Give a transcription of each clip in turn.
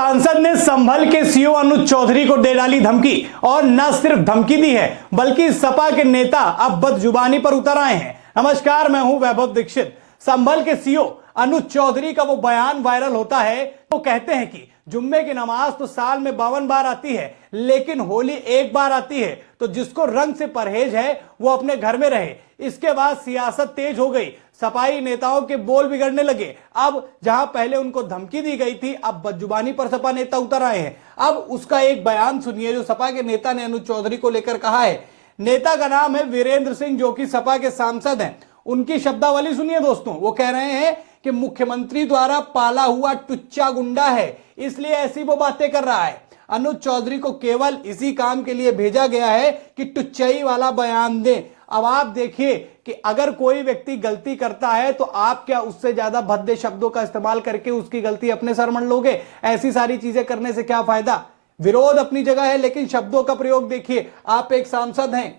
सांसद ने संभल के सीओ अनुज चौधरी को दे डाली धमकी और न सिर्फ धमकी दी है बल्कि सपा के नेता अब बदजुबानी पर उतर आए हैं। नमस्कार, मैं हूं वैभव दीक्षित। संभल के सीओ अनुज चौधरी का वो बयान वायरल होता है। वो कहते हैं कि जुम्मे की नमाज तो साल में 52 बार आती है, लेकिन होली एक बार आती है, तो जिसको रंग से परहेज है वो अपने घर में रहे। इसके बाद सियासत तेज हो गई, सपाई नेताओं के बोल बिगड़ने लगे। अब जहां पहले उनको धमकी दी गई थी, अब बदजुबानी पर सपा नेता उतर आए हैं। अब उसका एक बयान सुनिए जो सपा के नेता ने अनुज चौधरी को लेकर कहा है। नेता का नाम है वीरेंद्र सिंह, जो कि सपा के सांसद हैं। उनकी शब्दावली सुनिए दोस्तों। वो कह रहे हैं कि मुख्यमंत्री द्वारा पाला हुआ टुच्चा गुंडा है, इसलिए ऐसी वो बातें कर रहा है। अनुज चौधरी को केवल इसी काम के लिए भेजा गया है कि टुच्चाई वाला बयान दे। अब आप देखिए कि अगर कोई व्यक्ति गलती करता है तो आप क्या उससे ज्यादा भद्दे शब्दों का इस्तेमाल करके उसकी गलती अपने सर मढ़ लोगे? ऐसी सारी चीजें करने से क्या फायदा? विरोध अपनी जगह है, लेकिन शब्दों का प्रयोग देखिए। आप एक सांसद हैं,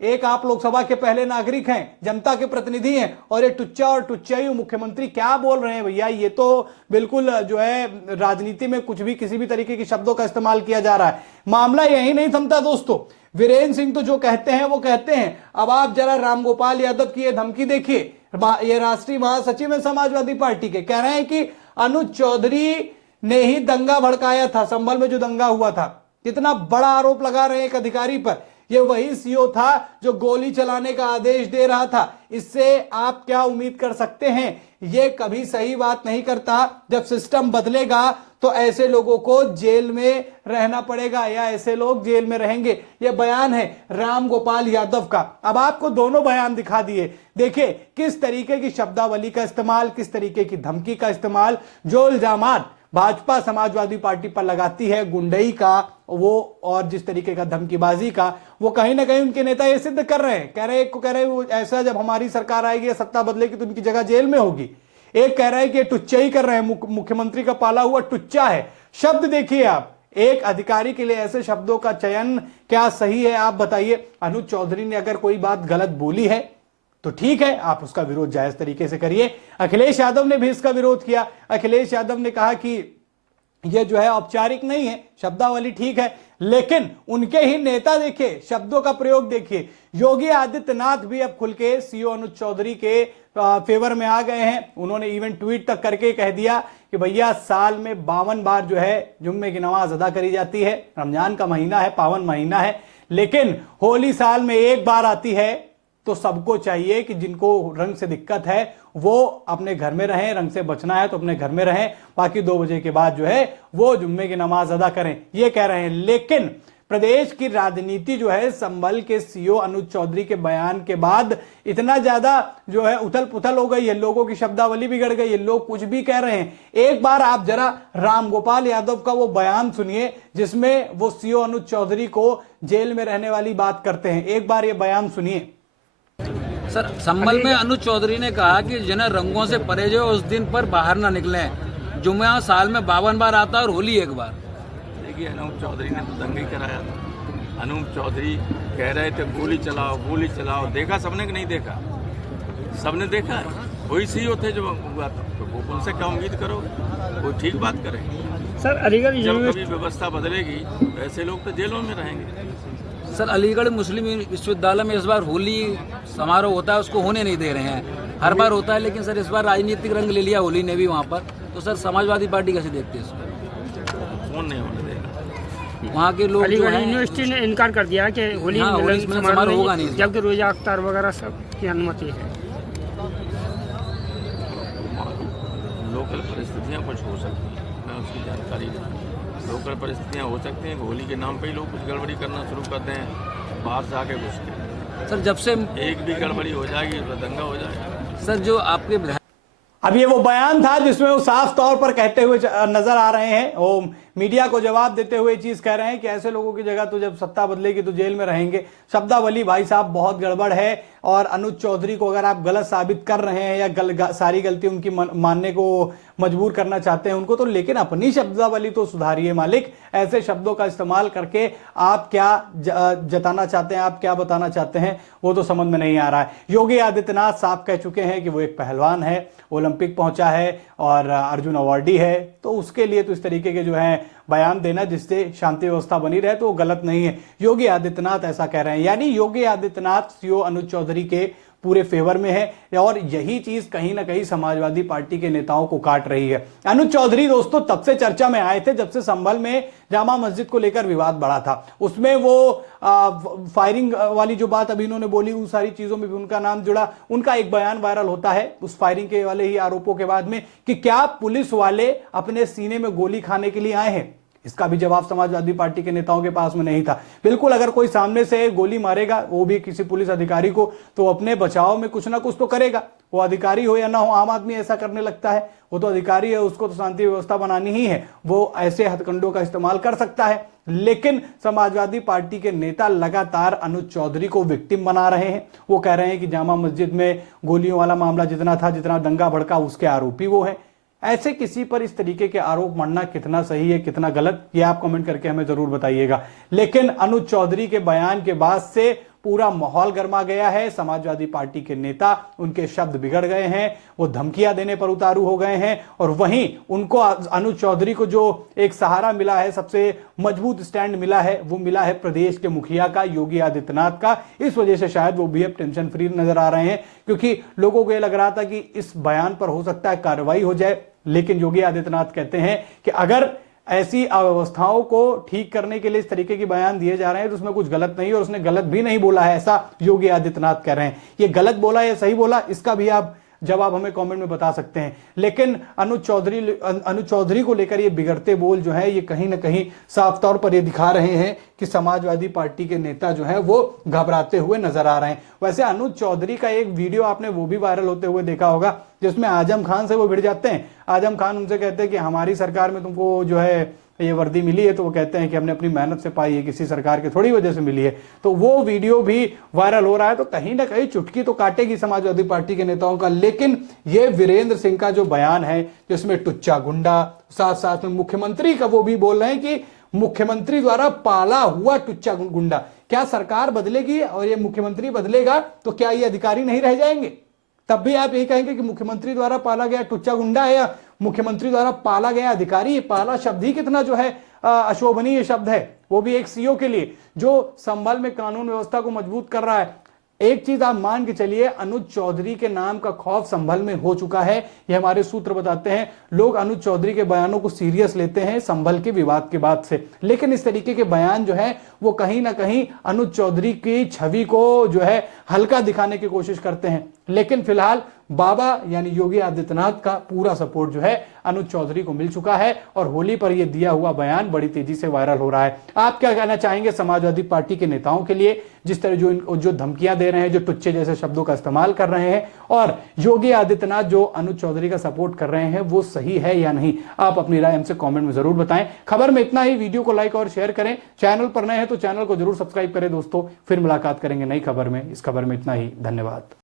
एक आप लोकसभा के पहले नागरिक हैं, जनता के प्रतिनिधि हैं, और ये टुच्चा और टुच्चाई मुख्यमंत्री क्या बोल रहे हैं भैया? ये तो बिल्कुल जो है राजनीति में कुछ भी किसी भी तरीके के शब्दों का इस्तेमाल किया जा रहा है। मामला यही नहीं थमता दोस्तों। वीरेंद्र सिंह तो जो कहते हैं वो कहते हैं। अब आप जरा रामगोपाल यादव की ये धमकी देखिए। ये राष्ट्रीय महासचिव है समाजवादी पार्टी के, कह रहे हैं कि अनुज चौधरी ने ही दंगा भड़काया था। संभल में जो दंगा हुआ था, कितना बड़ा आरोप लगा रहे हैं एक अधिकारी पर। ये वही सीओ था जो गोली चलाने का आदेश दे रहा था। इससे आप क्या उम्मीद कर सकते हैं? ये कभी सही बात नहीं करता। जब सिस्टम बदलेगा तो ऐसे लोगों को जेल में रहना पड़ेगा या ऐसे लोग जेल में रहेंगे। ये बयान है राम गोपाल यादव का। अब आपको दोनों बयान दिखा दिए। देखिए किस तरीके की शब्दावली का इस्तेमाल, किस तरीके की धमकी का इस्तेमाल, जो इल्जामात भाजपा समाजवादी पार्टी पर लगाती है गुंडई का वो, और जिस तरीके का धमकीबाजी का, वो कहीं ना कहीं उनके नेता ये सिद्ध कर रहे हैं। कह रहे वो ऐसा जब हमारी सरकार आएगी या सत्ता बदलेगी तो उनकी जगह जेल में होगी। एक कह रहा है कि टुच्चा ही कर रहे हैं, मुख्यमंत्री का पाला हुआ टुच्चा है। शब्द देखिए आप। एक अधिकारी के लिए ऐसे शब्दों का चयन क्या सही है? आप बताइए। अनुज चौधरी ने अगर कोई बात गलत बोली है तो ठीक है, आप उसका विरोध जायज तरीके से करिए। अखिलेश यादव ने भी इसका विरोध किया। अखिलेश यादव ने कहा कि यह जो है औपचारिक नहीं है, शब्दावली ठीक है, लेकिन उनके ही नेता देखिए, शब्दों का प्रयोग देखिए। योगी आदित्यनाथ भी अब खुल के सीओ अनुज चौधरी के फेवर में आ गए हैं। उन्होंने इवन ट्वीट तक करके कह दिया कि भैया साल में 52 बार जो है जुम्मे की नमाज अदा करी जाती है। रमजान का महीना है, पावन महीना है, लेकिन होली साल में एक बार आती है। तो सबको चाहिए कि जिनको रंग से दिक्कत है वो अपने घर में रहें, रंग से बचना है तो अपने घर में रहें, बाकी 2 बजे के बाद जो है वो जुम्मे की नमाज अदा करें, ये कह रहे हैं। लेकिन प्रदेश की राजनीति जो है संभल के सीओ अनुज चौधरी के बयान के बाद इतना ज्यादा जो है उथल पुथल हो गई है, लोगों की शब्दावली बिगड़ गई है, लोग कुछ भी कह रहे हैं। एक बार आप जरा रामगोपाल यादव का वो बयान सुनिए जिसमें वो सीओ अनुज चौधरी को जेल में रहने वाली बात करते हैं। एक बार ये बयान सुनिए। सर, संभल में अनुज चौधरी ने कहा कि जिन्हें रंगों से परहेज हो उस दिन पर बाहर ना निकलें। जुम्मा साल में 52 बार आता है और होली एक बार। देखिए, अनूप चौधरी ने तो दंगा ही कराया था। अनूप चौधरी कह रहे थे गोली चलाओ गोली चलाओ। देखा सबने कि नहीं देखा? सबने देखा है। वही सीओ थे जो हुआ था, तो वो उनसे क्या उम्मीद करो? वो ठीक बात करें। सर, अलीगढ़ जब कभी व्यवस्था बदलेगी तो ऐसे लोग तो जेलों में रहेंगे। सर, अलीगढ़ मुस्लिम विश्वविद्यालय में इस बार होली समारोह होता है, उसको होने नहीं दे रहे हैं। हर बार होता है, लेकिन सर इस बार राजनीतिक रंग ले लिया होली ने भी वहाँ पर। तो सर समाजवादी पार्टी कैसे देखती है इसको? कौन नहीं होने देगा? वहाँ के लोग अलीगढ़ यूनिवर्सिटी ने इनकार कर दिया कि होली मिलन समारोह होगा नहीं, जबकि रोजा अख्तार वगैरह सब की अनुमति है। लोकल परिस्थितियाँ कुछ हो सकती हैं, मैं उसकी जानकारी नहीं। लोकल परिस्थितियाँ हो सकती हैं, होली के नाम पे ही लोग कुछ गड़बड़ी करना शुरू करते हैं, बाहर से आके घुसते हैं। सर जब से एक भी गड़बड़ी हो जाएगी तो दंगा हो जाएगा। सर जो आपके अब ये वो बयान था जिसमें वो साफ तौर पर कहते हुए नजर आ रहे हैं। वो मीडिया को जवाब देते हुए चीज कह रहे हैं कि ऐसे लोगों की जगह तो जब सत्ता बदलेगी तो जेल में रहेंगे। शब्दावली भाई साहब बहुत गड़बड़ है और अनुज चौधरी को अगर आप गलत साबित कर रहे हैं या सारी गलती उनकी मानने को मजबूर करना चाहते हैं उनको, तो लेकिन अपनी शब्दावली तो सुधारिए मालिक। ऐसे शब्दों का इस्तेमाल करके आप क्या जताना चाहते हैं, आप क्या बताना चाहते हैं, वो तो समझ में नहीं आ रहा है। योगी आदित्यनाथ साफ कह चुके हैं कि वो एक पहलवान है, ओलंपिक पहुंचा है और अर्जुन अवार्डी है, तो उसके लिए तो इस तरीके के जो है बयान देना जिससे शांति व्यवस्था बनी रहे तो वो गलत नहीं है। योगी आदित्यनाथ ऐसा कह रहे हैं, यानी योगी आदित्यनाथ सीओ अनुज चौधरी के पूरे फेवर में है और यही चीज कहीं ना कहीं समाजवादी पार्टी के नेताओं को काट रही है। अनुज चौधरी दोस्तों तब से चर्चा में आए थे जब से संभल में जामा मस्जिद को लेकर विवाद बढ़ा था। उसमें वो फायरिंग वाली जो बात अभी इन्होंने बोली, उन सारी चीजों में भी उनका नाम जुड़ा। उनका एक बयान वायरल होता है उस फायरिंग के वाले ही आरोपों के बाद में कि क्या पुलिस वाले अपने सीने में गोली खाने के लिए आए हैं। इसका भी जवाब समाजवादी पार्टी के नेताओं के पास में नहीं था। बिल्कुल, अगर कोई सामने से गोली मारेगा वो भी किसी पुलिस अधिकारी को, तो अपने बचाव में कुछ ना कुछ तो करेगा। वो अधिकारी हो या ना हो, आम आदमी ऐसा करने लगता है। वो तो अधिकारी है, उसको तो शांति व्यवस्था बनानी ही है, वो ऐसे हथकंडों का इस्तेमाल कर सकता है। लेकिन समाजवादी पार्टी के नेता लगातार अनुज चौधरी को विक्टिम बना रहे हैं। वो कह रहे हैं कि जामा मस्जिद में गोलियों वाला मामला जितना था, जितना दंगा भड़का, उसके आरोपी वो है। ऐसे किसी पर इस तरीके के आरोप मढ़ना कितना सही है, कितना गलत, ये आप कमेंट करके हमें जरूर बताइएगा। लेकिन अनुज चौधरी के बयान के बाद से पूरा माहौल गर्मा गया है। समाजवादी पार्टी के नेता, उनके शब्द बिगड़ गए हैं, वो धमकियां देने पर उतारू हो गए हैं और वहीं उनको अनुज चौधरी को जो एक सहारा मिला है, सबसे मजबूत स्टैंड मिला है, वो मिला है प्रदेश के मुखिया का, योगी आदित्यनाथ का। इस वजह से शायद वो भी अब टेंशन फ्री नजर आ रहे हैं, क्योंकि लोगों को यह लग रहा था कि इस बयान पर हो सकता है कार्रवाई हो जाए। लेकिन योगी आदित्यनाथ कहते हैं कि अगर ऐसी अव्यवस्थाओं को ठीक करने के लिए इस तरीके के बयान दिए जा रहे हैं तो उसमें कुछ गलत नहीं, और उसने गलत भी नहीं बोला है, ऐसा योगी आदित्यनाथ कह रहे हैं। ये गलत बोला या सही बोला, इसका भी आप जवाब हमें कमेंट में बता सकते हैं। लेकिन अनुज चौधरी को लेकर ये बिगड़ते बोल जो है, ये कहीं ना कहीं साफ तौर पर ये दिखा रहे हैं कि समाजवादी पार्टी के नेता जो है वो घबराते हुए नजर आ रहे हैं। वैसे अनुज चौधरी का एक वीडियो आपने वो भी वायरल होते हुए देखा होगा, जिसमें आजम खान से वो भिड़ जाते हैं। आजम खान उनसे कहते हैं कि हमारी सरकार में तुमको जो है ये वर्दी मिली है, तो वो कहते हैं कि हमने अपनी मेहनत से पाई है, किसी सरकार के थोड़ी वजह से मिली है। तो वो वीडियो भी वायरल हो रहा है, तो कहीं ना कहीं चुटकी तो काटेगी समाजवादी पार्टी के नेताओं का। लेकिन ये वीरेंद्र सिंह का जो बयान है, जिसमें टुच्चा गुंडा, साथ साथ में मुख्यमंत्री का वो भी बोल रहे हैं कि मुख्यमंत्री द्वारा पाला हुआ टुच्चा गुंडा, क्या सरकार बदलेगी और ये मुख्यमंत्री बदलेगा तो क्या ये अधिकारी नहीं रह जाएंगे? तब भी आप यही कहेंगे कि मुख्यमंत्री द्वारा पाला गया टुच्चा गुंडा है या मुख्यमंत्री द्वारा पाला गया अधिकारी। ये पाला शब्द ही कितना जो है अशोभनीय शब्द है, वो भी एक सीओ के लिए जो संभल में कानून व्यवस्था को मजबूत कर रहा है। एक चीज आप मान के चलिए, अनुज चौधरी के नाम का खौफ संभल में हो चुका है, ये हमारे सूत्र बताते हैं। लोग अनुज चौधरी के बयानों को सीरियस लेते हैं संभल के विवाद के बाद से, लेकिन इस तरीके के बयान जो है वो कहीं ना कहीं अनुज चौधरी की छवि को जो है हल्का दिखाने की कोशिश करते हैं। लेकिन फिलहाल बाबा यानी योगी आदित्यनाथ का पूरा सपोर्ट जो है अनुज चौधरी को मिल चुका है और होली पर यह दिया हुआ बयान बड़ी तेजी से वायरल हो रहा है। आप क्या कहना चाहेंगे समाजवादी पार्टी के नेताओं के लिए, जिस तरह जो धमकियां दे रहे हैं, जो टुच्चे जैसे शब्दों का इस्तेमाल कर रहे हैं, और योगी आदित्यनाथ जो अनुज चौधरी का सपोर्ट कर रहे हैं, वो सही है या नहीं? आप अपनी राय हमसे कमेंट में जरूर बताएं। खबर में इतना ही, वीडियो को लाइक और शेयर करें। चैनल पर नए हैं तो चैनल को जरूर सब्सक्राइब करें दोस्तों। फिर मुलाकात करेंगे नई खबर में। इस खबर में इतना ही, धन्यवाद।